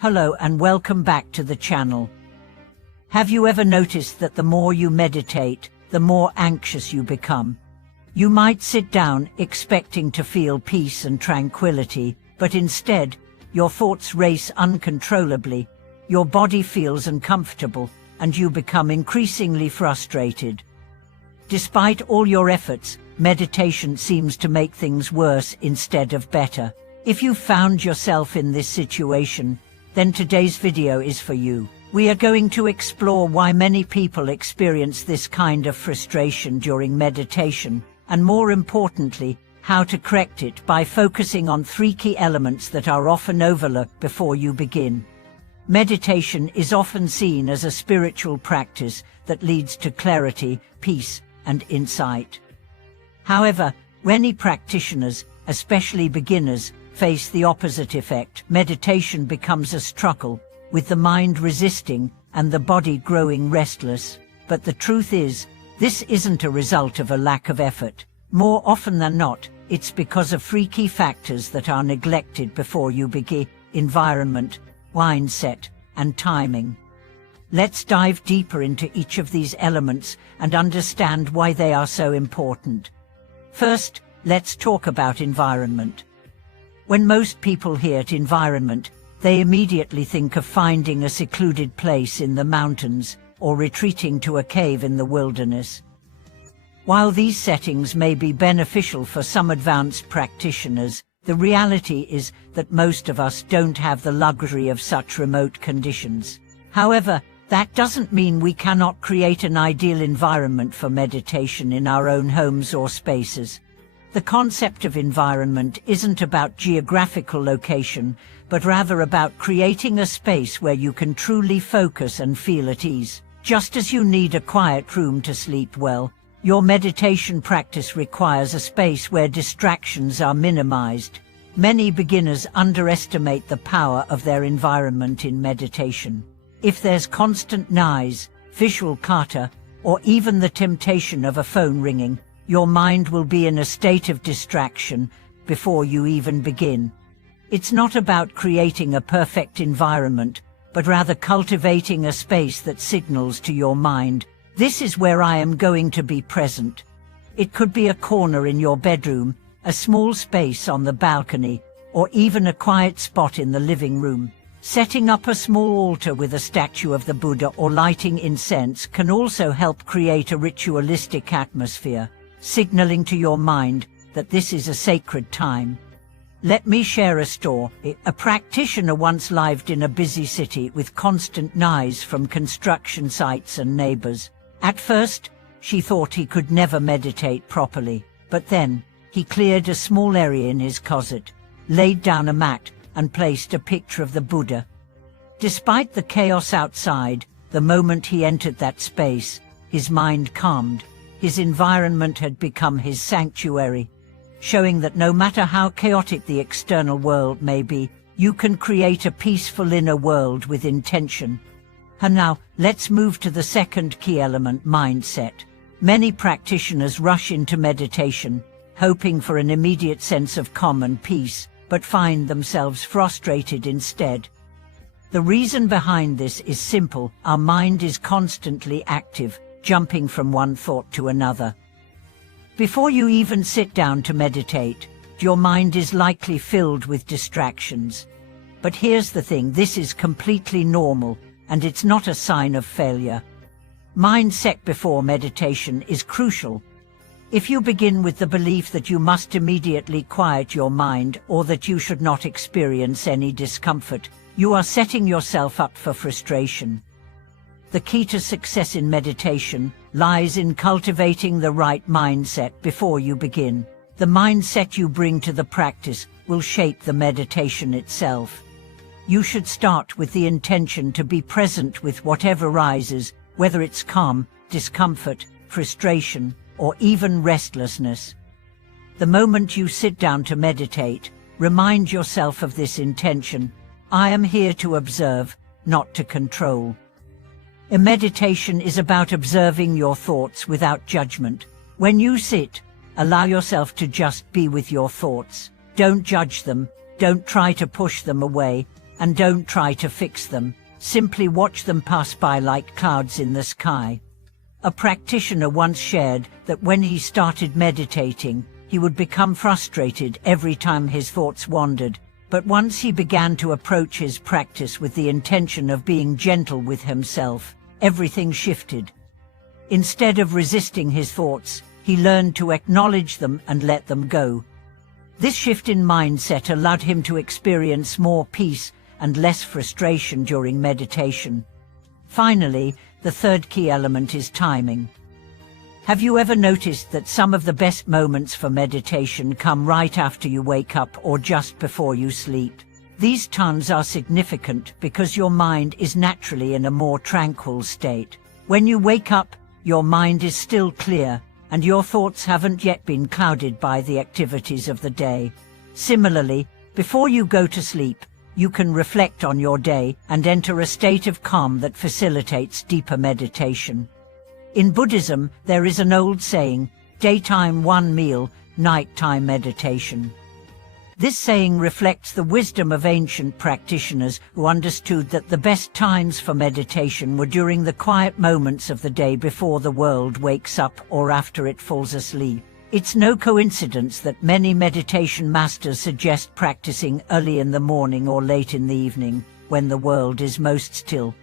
Hello and welcome back to the channel. Have you ever noticed that the more you meditate, the more anxious you become? You might sit down expecting to feel peace and tranquility, but instead, your thoughts race uncontrollably, your body feels uncomfortable, and you become increasingly frustrated. Despite all your efforts, meditation seems to make things worse instead of better. If you found yourself in this situation, then today's video is for you. We are going to explore why many people experience this kind of frustration during meditation, and more importantly, how to correct it by focusing on 3 key elements that are often overlooked before you begin. Meditation is often seen as a spiritual practice that leads to clarity, peace, and insight. However, many practitioners, especially beginners, face the opposite effect. Meditation becomes a struggle, with the mind resisting and the body growing restless. But the truth is, this isn't a result of a lack of effort. More often than not, it's because of 3 key factors that are neglected before you begin: environment, mindset, and timing. Let's dive deeper into each of these elements and understand why they are so important. First, let's talk about environment. When most people hear environment, they immediately think of finding a secluded place in the mountains or retreating to a cave in the wilderness. While these settings may be beneficial for some advanced practitioners, the reality is that most of us don't have the luxury of such remote conditions. However, that doesn't mean we cannot create an ideal environment for meditation in our own homes or spaces. The concept of environment isn't about geographical location, but rather about creating a space where you can truly focus and feel at ease. Just as you need a quiet room to sleep well, your meditation practice requires a space where distractions are minimized. Many beginners underestimate the power of their environment in meditation. If there's constant noise, visual clutter, or even the temptation of a phone ringing, your mind will be in a state of distraction before you even begin. It's not about creating a perfect environment, but rather cultivating a space that signals to your mind, "This is where I am going to be present." It could be a corner in your bedroom, a small space on the balcony, or even a quiet spot in the living room. Setting up a small altar with a statue of the Buddha or lighting incense can also help create a ritualistic atmosphere, signaling to your mind that this is a sacred time. Let me share a story. A practitioner once lived in a busy city with constant noise from construction sites and neighbors. At first, she thought he could never meditate properly, but then he cleared a small area in his closet, laid down a mat, and placed a picture of the Buddha. Despite the chaos outside, the moment he entered that space, his mind calmed. His environment had become his sanctuary, showing that no matter how chaotic the external world may be, you can create a peaceful inner world with intention. And now, let's move to the second key element: mindset. Many practitioners rush into meditation, hoping for an immediate sense of calm and peace, but find themselves frustrated instead. The reason behind this is simple: our mind is constantly active, jumping from one thought to another. Before you even sit down to meditate, your mind is likely filled with distractions. But here's the thing: this is completely normal, and it's not a sign of failure. Mindset before meditation is crucial. If you begin with the belief that you must immediately quiet your mind or that you should not experience any discomfort, you are setting yourself up for frustration. The key to success in meditation lies in cultivating the right mindset before you begin. The mindset you bring to the practice will shape the meditation itself. You should start with the intention to be present with whatever arises, whether it's calm, discomfort, frustration, or even restlessness. The moment you sit down to meditate, remind yourself of this intention: I am here to observe, not to control. A meditation is about observing your thoughts without judgment. When you sit, allow yourself to just be with your thoughts. Don't judge them, don't try to push them away, and don't try to fix them. Simply watch them pass by like clouds in the sky. A practitioner once shared that when he started meditating, he would become frustrated every time his thoughts wandered, but once he began to approach his practice with the intention of being gentle with himself, everything shifted. Instead of resisting his thoughts, he learned to acknowledge them and let them go. This shift in mindset allowed him to experience more peace and less frustration during meditation. Finally, the third key element is timing. Have you ever noticed that some of the best moments for meditation come right after you wake up or just before you sleep? These times are significant because your mind is naturally in a more tranquil state. When you wake up, your mind is still clear, and your thoughts haven't yet been clouded by the activities of the day. Similarly, before you go to sleep, you can reflect on your day and enter a state of calm that facilitates deeper meditation. In Buddhism, there is an old saying, "Daytime one meal, nighttime meditation." This saying reflects the wisdom of ancient practitioners who understood that the best times for meditation were during the quiet moments of the day before the world wakes up or after it falls asleep. It's no coincidence that many meditation masters suggest practicing early in the morning or late in the evening, when the world is most still.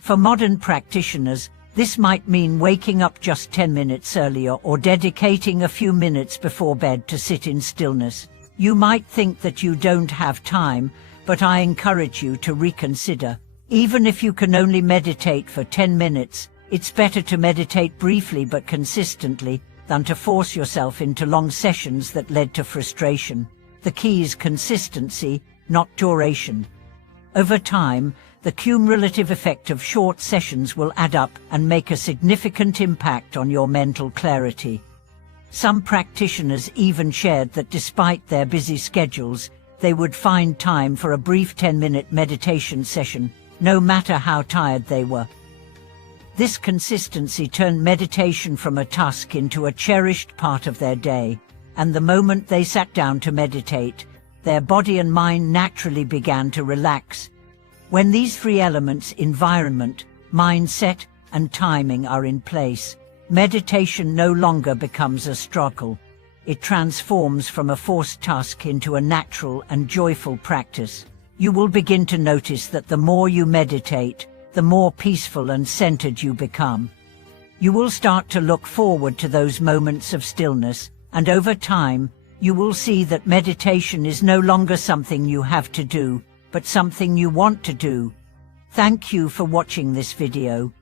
For modern practitioners, this might mean waking up just 10 minutes earlier or dedicating a few minutes before bed to sit in stillness. You might think that you don't have time, but I encourage you to reconsider. Even if you can only meditate for 10 minutes, it's better to meditate briefly but consistently than to force yourself into long sessions that led to frustration. The key is consistency, not duration. Over time, the cumulative effect of short sessions will add up and make a significant impact on your mental clarity. Some practitioners even shared that despite their busy schedules, they would find time for a brief 10-minute meditation session, no matter how tired they were. This consistency turned meditation from a task into a cherished part of their day, and the moment they sat down to meditate, their body and mind naturally began to relax. When these three elements, environment, mindset, and timing, are in place, meditation no longer becomes a struggle. It transforms from a forced task into a natural and joyful practice. You will begin to notice that the more you meditate, the more peaceful and centered you become. You will start to look forward to those moments of stillness, and over time, you will see that meditation is no longer something you have to do, but something you want to do. Thank you for watching this video.